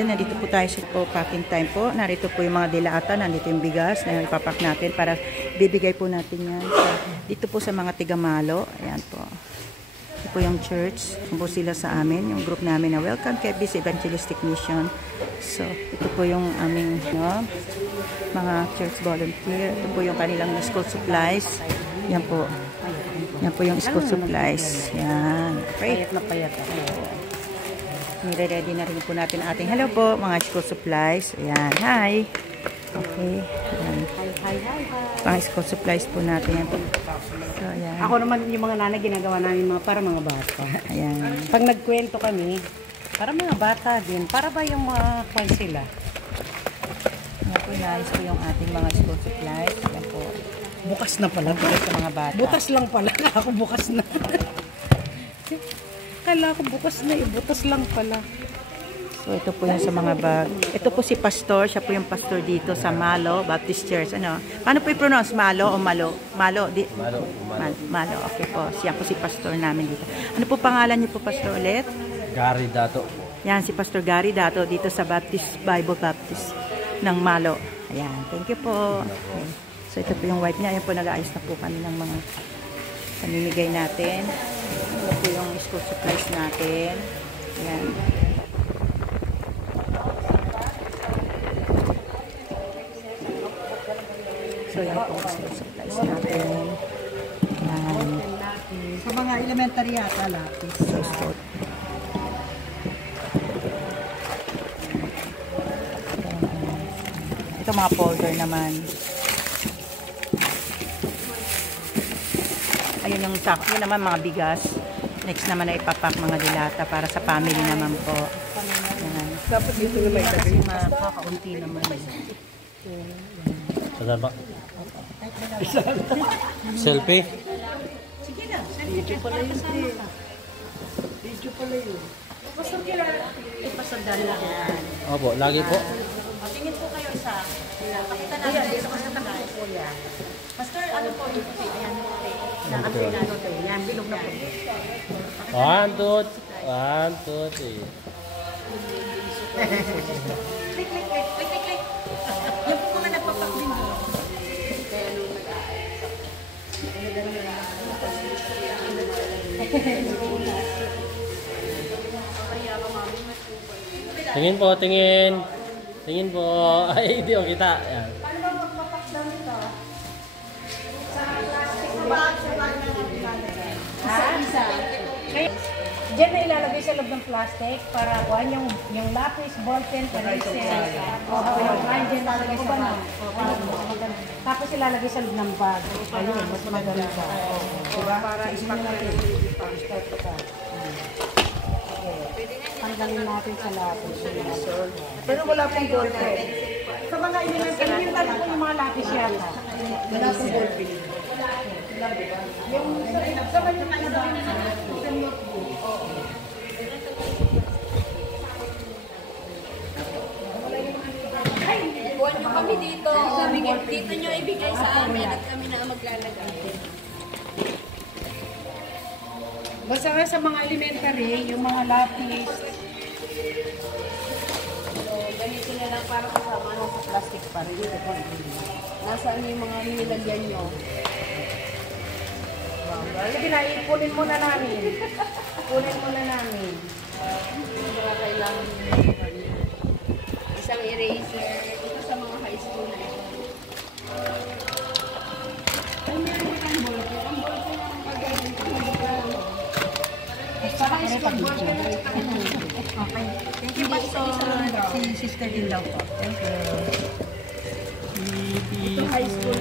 Nandito po tayo sa packing time po. Narito po yung mga dilata, nandito yung bigas na ipapak natin para bibigay po natin yan. Dito po sa mga tigamalo. Ayan po. Ito po yung church. Ito po sila sa amin, yung group namin na Welcome Kebis Evangelistic Mission. So, ito po yung aming mga church volunteer. Ito po yung kanilang school supplies. Yan po. Yan po yung school supplies. Yan. Okay. Payat na payat ako. Nire-ready na rin po natin ating hello po, mga school supplies. Ayan, hi. Okay. Ayan. Hi. Pang school supplies po natin. Yan po. So, ayan. Ako naman yung mga nanay ginagawa namin para mga bata. Ayan. Pag nagkwento kami, para mga bata din. Para ba yung mga kwan sila? Ayan po, nice po yung ating mga school supplies. Ayan po. Bukas na pala. Bukas sa mga bata. Butas lang pala. Ako bukas na. Kala ko bukas na. Butas lang pala. So, ito po yung sa mga bag. Ito po si Pastor. Siya po yung pastor dito sa Malo Baptist Church. Ano? Paano po i-pronounce? Malo o Malo? Malo. Malo. Okay po. Siya po si pastor namin dito. Ano po pangalan niyo po, Pastor, ulit? Gary Dato. Yan, si Pastor Gary Dato dito sa Bible Baptist ng Malo. Ayan. Thank you po. Okay. So, ito po yung wife niya. Ayan po, nag-aayos na po kami ng mga pamimigay natin. Ito po yung school supplies natin. Ayan. So, yan po yung school supplies natin. Ayan. Sa mga elementary yata lapis. So, ito mga folder naman. Ayun yung sack. Yun naman mga bigas. Next naman ay ipapak mga dilata para sa family naman po. Yan. Dapat dito na may kasi makakaunti naman. Salamat. Selfie? Sige na. Video pala yun. Video pala yun. Pastor kila. Pastor Dala. Opo, lagi po. Tingin po kayo isa. Pakita natin dito sa tabi po yan. Pastor, ano po yung puti? Ayan po. Nakapilado to. Yan, bilog na po. 1, 2, 3. Click. Yan po mga nagpapak din po. Tingin po, tingin. Tingin po. Ay, hindi ko kita. Ayan. Paano ba magpapak daw nito? Sa plastic bag. Isa. Diyan na ilalagay sa loob ng plastic para kuhan yung lapis, ballpen, pencil. Yung line dyan ilalagay sa bag. Tapos ilalagay sa loob ng bag. Ayun, mas maganda. Diba? Para isipin natin. Start ko pa. Tanggalin natin sa lapis. Pero wala pong ballpen. Sa mga elementary, yung talo po yung mga lapis yata. Wala pong ballpen. Yung sa kanya na iba, sa notebook. Buwan nyo kami dito. Dito nyo ibigay sa amin at kami na maglalagay. Basta nga sa mga elementary, yung mga lapis. So, ganito na lang para kasama sa plastic pa rin. Nasaan yung mga nilagyan nyo? Sige na, ipunin muna namin. Ipunin muna namin. Wala kailangan isang eraser. Ito sa mga high school na ito. Ay, meron kang ballpen. Ang ballpen ang pag-ibig ko. Sa high school, ballpen na ito. Okay. Thank you, Pastor. Si Sister din daw po. Thank you. Ito high school.